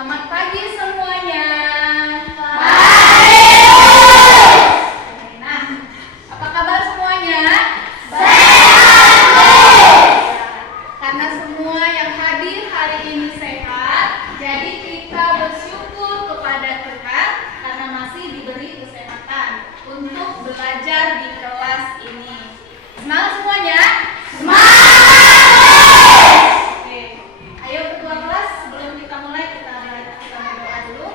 Selamat pagi semuanya. Pagi. Nah, apa kabar semuanya? Sehat. Karena semua yang hadir hari ini sehat, jadi kita bersyukur kepada Tuhan karena masih diberi kesehatan untuk belajar di kelas ini. Semangat semuanya? Oke, ayo ketua kelas, sebelum kita mulai kita berdoa dulu.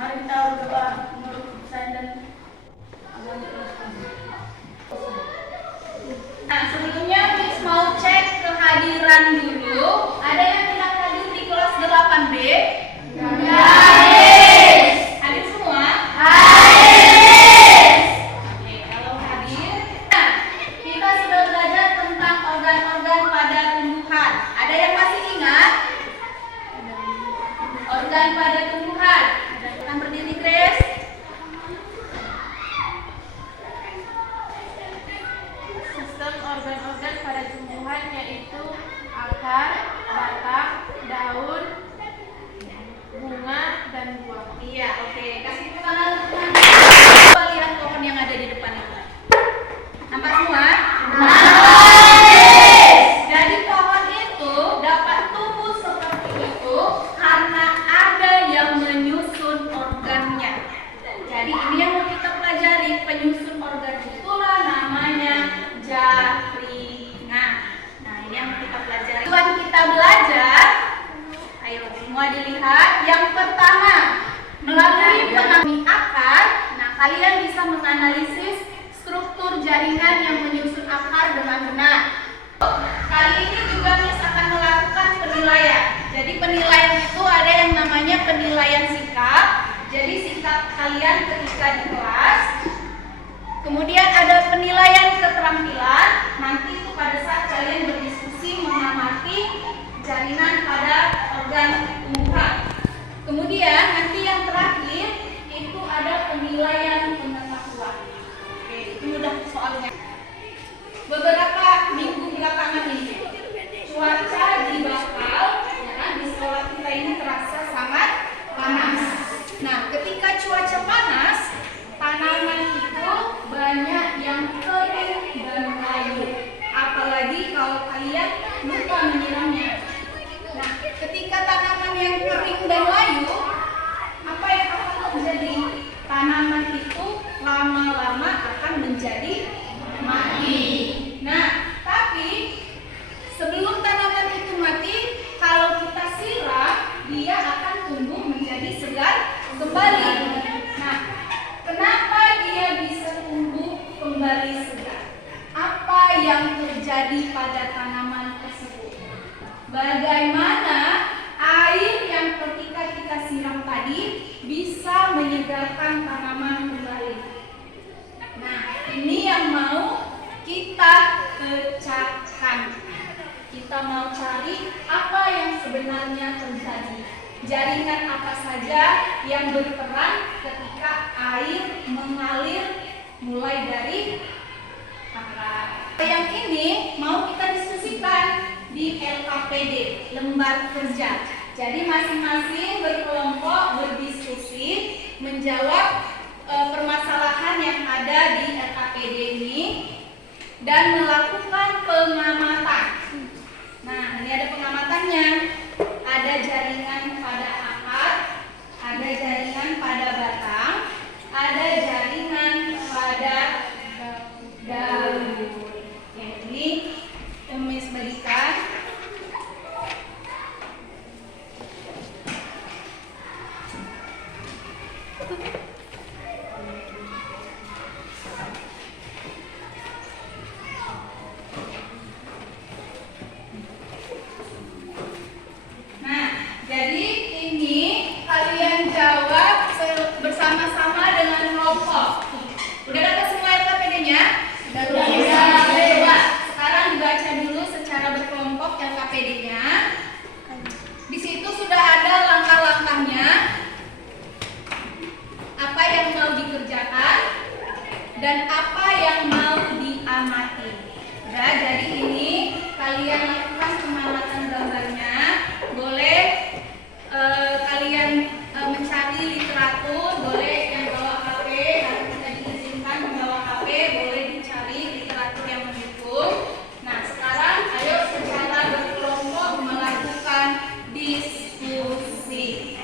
Mari kita berdoa menurut keputusan dan nah, sebelumnya Miss mau cek kehadiran dulu. Ada yang tidak hadir di kelas 8B? Hadir semua? Oke, kalau hadir, nah, kita sudah belajar tentang organ-organ pada tumbuhan. Ada yang masih ingat? Organ pada tumbuhan. Kita berdiri, Grace. Sistem organ-organ pada tumbuhan yaitu akar, batang, daun, bunga, dan buah. Iya, oke. Kasih tepuk tangan. Coba lihat pohon yang ada di depan itu. Nampak semua? Jadi pohon itu dapat tumbuh seperti itu karena ada yang menyusun organnya. Jadi ini yang mau kita pelajari, penyusun organ itulah namanya jaringan. Nah, ini yang kita pelajari. Tujuan kita belajar, ayo semua dilihat. Yang pertama, melalui pengamatan akar, nah kalian bisa menganalisis struktur jaringan yang menyusun akar dengan benar. Kali ini juga Miss akan melakukan penilaian. Jadi penilaian itu ada yang namanya penilaian sikap. Jadi sikap kalian ketika di kelas. Kemudian ada penilaian keterampilan. Nanti itu pada saat kalian berdiskusi mengamati jaringan pada organ tumbuhan. Kemudian nanti yang terakhir itu ada penilaian pengetahuan. Oke, itu mudah soalnya. Beberapa minggu belakangan ini cuaca di Bakal, ya kan, di sekolah kita ini terasa sangat panas. Nah, ketika cuaca panas, tanaman itu banyak yang kering dan layu. Apalagi kalau kalian lupa menyiramnya. Nah, ketika tanaman yang kering dan layu, apa yang akan terjadi? Tanaman itu lama-lama akan menjadi mati. Nah, tapi sebelum tanaman itu mati, kalau kita siram, dia akan tumbuh menjadi segar kembali. Nah, kenapa dia bisa tumbuh kembali segar? Apa yang terjadi pada tanaman tersebut? Bagaimana air yang ketika kita siram tadi bisa menyegarkan tanaman kembali? Nah, ini yang mau kita pecahkan. Kita mau cari apa yang sebenarnya terjadi. Jaringan apa saja yang berperan ketika air mengalir mulai dari akar. Yang ini mau kita diskusikan di LKPD, lembar kerja. Jadi masing-masing berkelompok berdiskusi menjawab permasalahan yang ada di LKPD ini dan melakukan pengamatan. Nah, ini ada pengamatannya. Ada jaringan pada akar, ada jaringan pada batang, ada jaringan pada daun. Ini Miss bagikan. Nah, jadi ini kalian jawab bersama-sama dengan kelompok. Udah dapat semua LKPD-nya? Sudah. Coba sekarang dibaca dulu secara berkelompok LKPD-nya. Di situ sudah ada langkah-langkahnya. Apa yang mau dikerjakan dan apa yang mau diamati. Udah, jadi ini kalian lakukan pengamatan gambarnya, boleh kalian mencari literatur, boleh yang bawa HP, nanti kita diizinkan membawa HP, boleh dicari literatur yang mendukung. Nah, sekarang ayo secara berkelompok melakukan diskusi.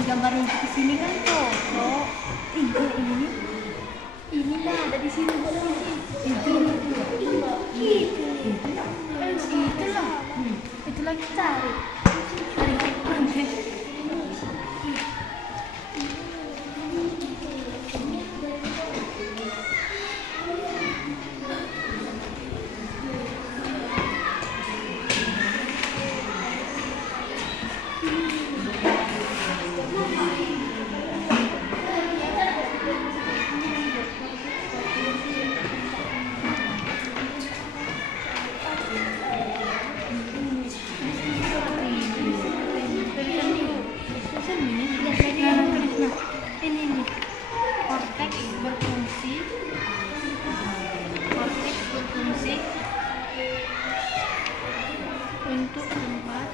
Gambar di sini kan cocok. Ini lah ada di sini itu lah itu lagi cari ini korteks berfungsi untuk tempat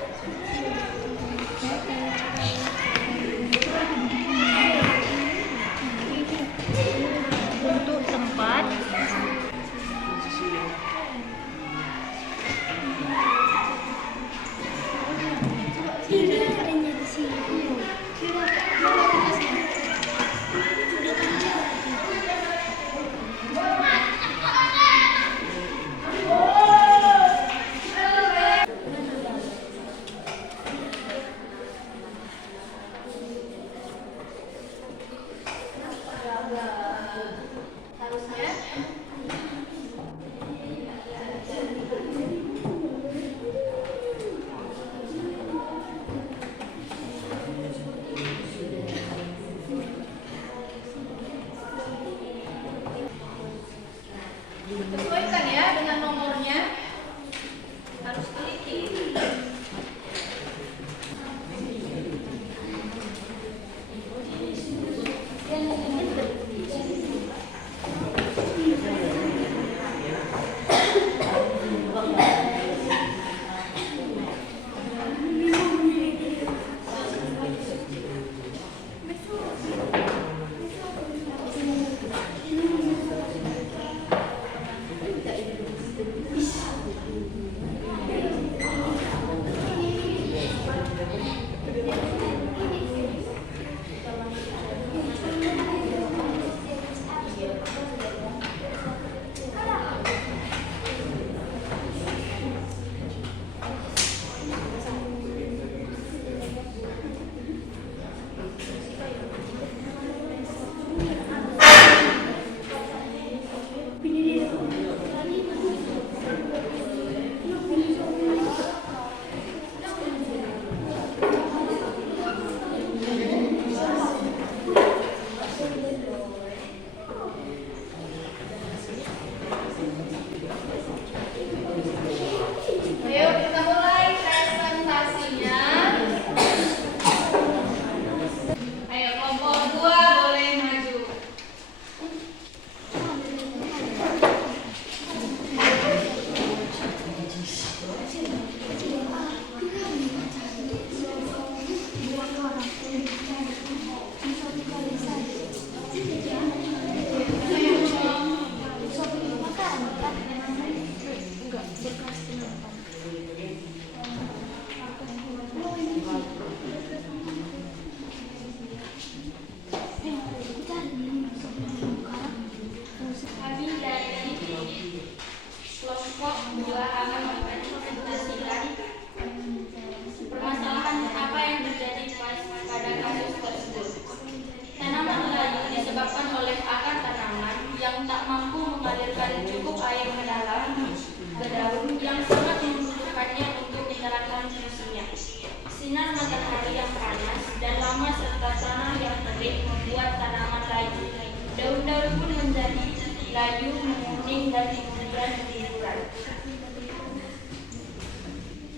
Sinar matahari yang panas dan lama serta tanah yang terik membuat tanaman layu. Daun-daun pun menjadi layu, menguning dan kemudian mengurai.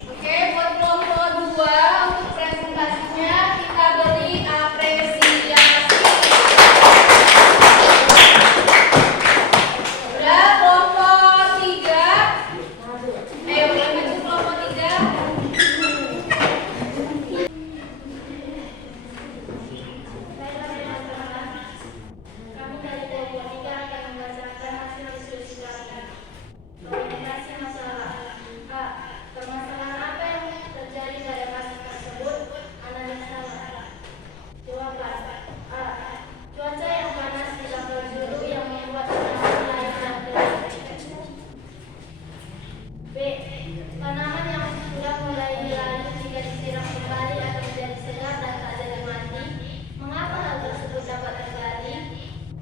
Oke, buat kelompok 2 untuk presentasinya kita beri apresiasi. Udah kelompok 3. Ayo boleh maju kelompok 3. Kami dari kelompok 3 akan membacakan hasil diskusi kami. Komunikasi masalah. A. Permasalahan apa yang terjadi pada kasus tersebut? Analisa. Jawaban. A. Cuaca yang panas di level juru yang membuat tanaman layu dan gelap. B. Tanaman yang sudah mulai layu jika disiram kembali akan menjadi segar dan tak jadi mati. Mengapa hal tersebut dapat terjadi?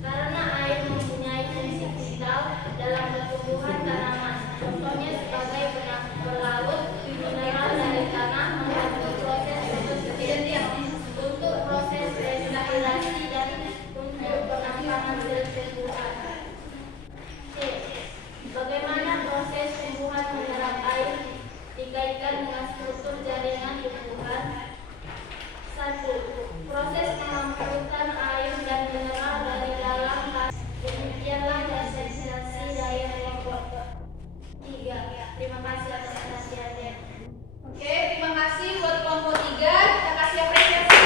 Karena air mempunyai fungsi vital dalam pertumbuhan tanaman. Contohnya sebagai pelaut, mineral dari tanah membantu proses fotosintesa, untuk proses respirasi dan untuk penampungan sel tumbuhan. C. Bagaimana proses tumbuhan menyerap air dikaitkan dengan struktur jaringan tumbuhan? 1. Proses pengamputan air dan mineral dari dalam tanah. Demikianlah presentasi dari kelompok 3. Terima kasih atas perhatiannya. Oke, terima kasih buat kelompok 3. Kita kasih apresiasi.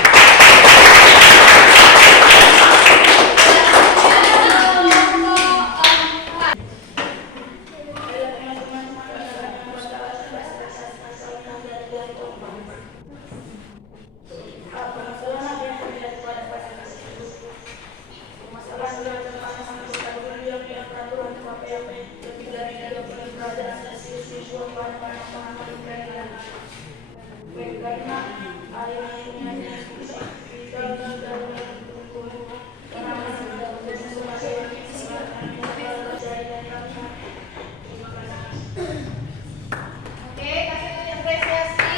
Oke, kasih apresiasi.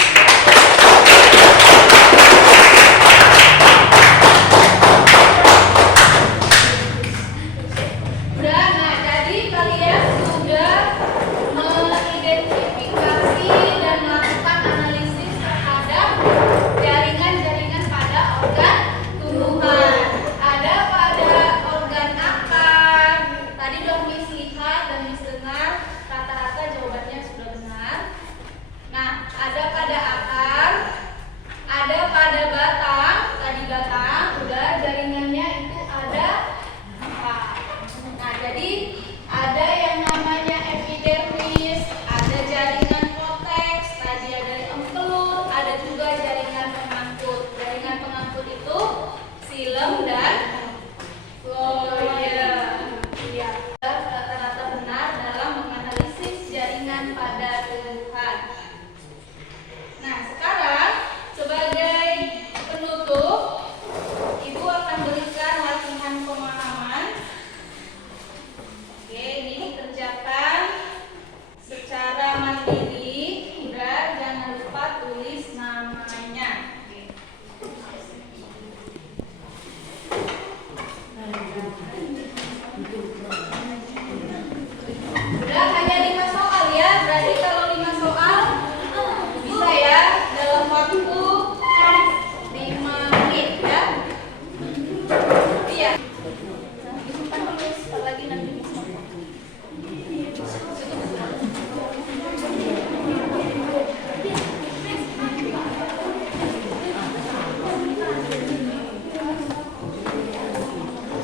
Udah, nah jadi kalian sudah mengidentifikasi dan melakukan analisis terhadap jaringan-jaringan pada organ tumbuhan. Ada pada organ akar. Tadi udah Miss lihat dan Miss dengar, rata-rata jawabannya sudah benar. Nah, ada pada akar, ada pada batang. Tadi batang udah jaringannya itu ada 4. Nah, jadi ada yang namanya epidermis, ada jaringan korteks, tadi ada empelut, ada juga jaringan pengangkut. Jaringan pengangkut itu silem dan floem. Iya, rata-rata benar dalam menganalisis jaringan pada tumbuhan. Nah, sekarang sebagai penutup, Ibu akan berikan latihan pemahaman. Oke, ini dikerjakan secara mandiri. Udah, jangan lupa tulis namanya. Udah, hanya 5 soal ya. Berarti kalau 5 soal bisa ya dalam waktu 5 menit ya. Iya. Disimpan dulu, sebentar lagi nanti bisa.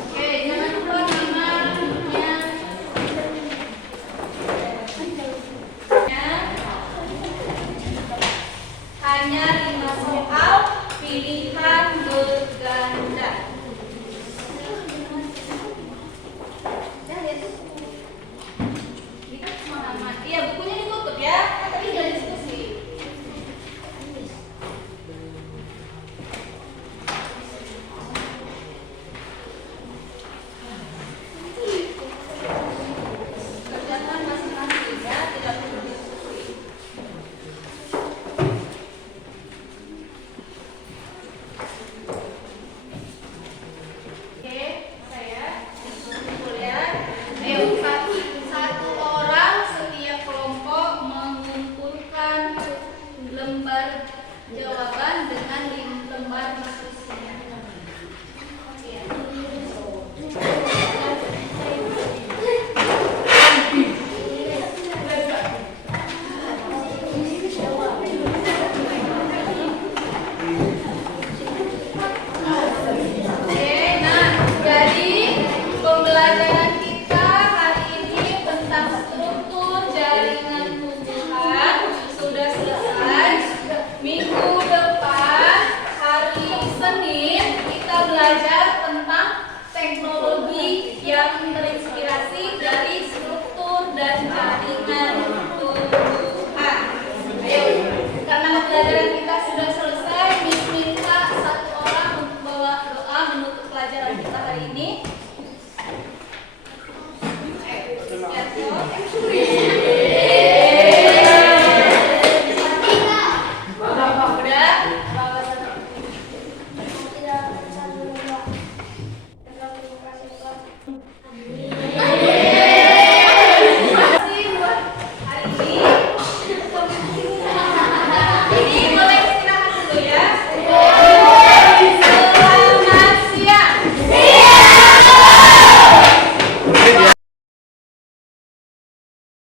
Oke, jangan lupa namanya. Hanya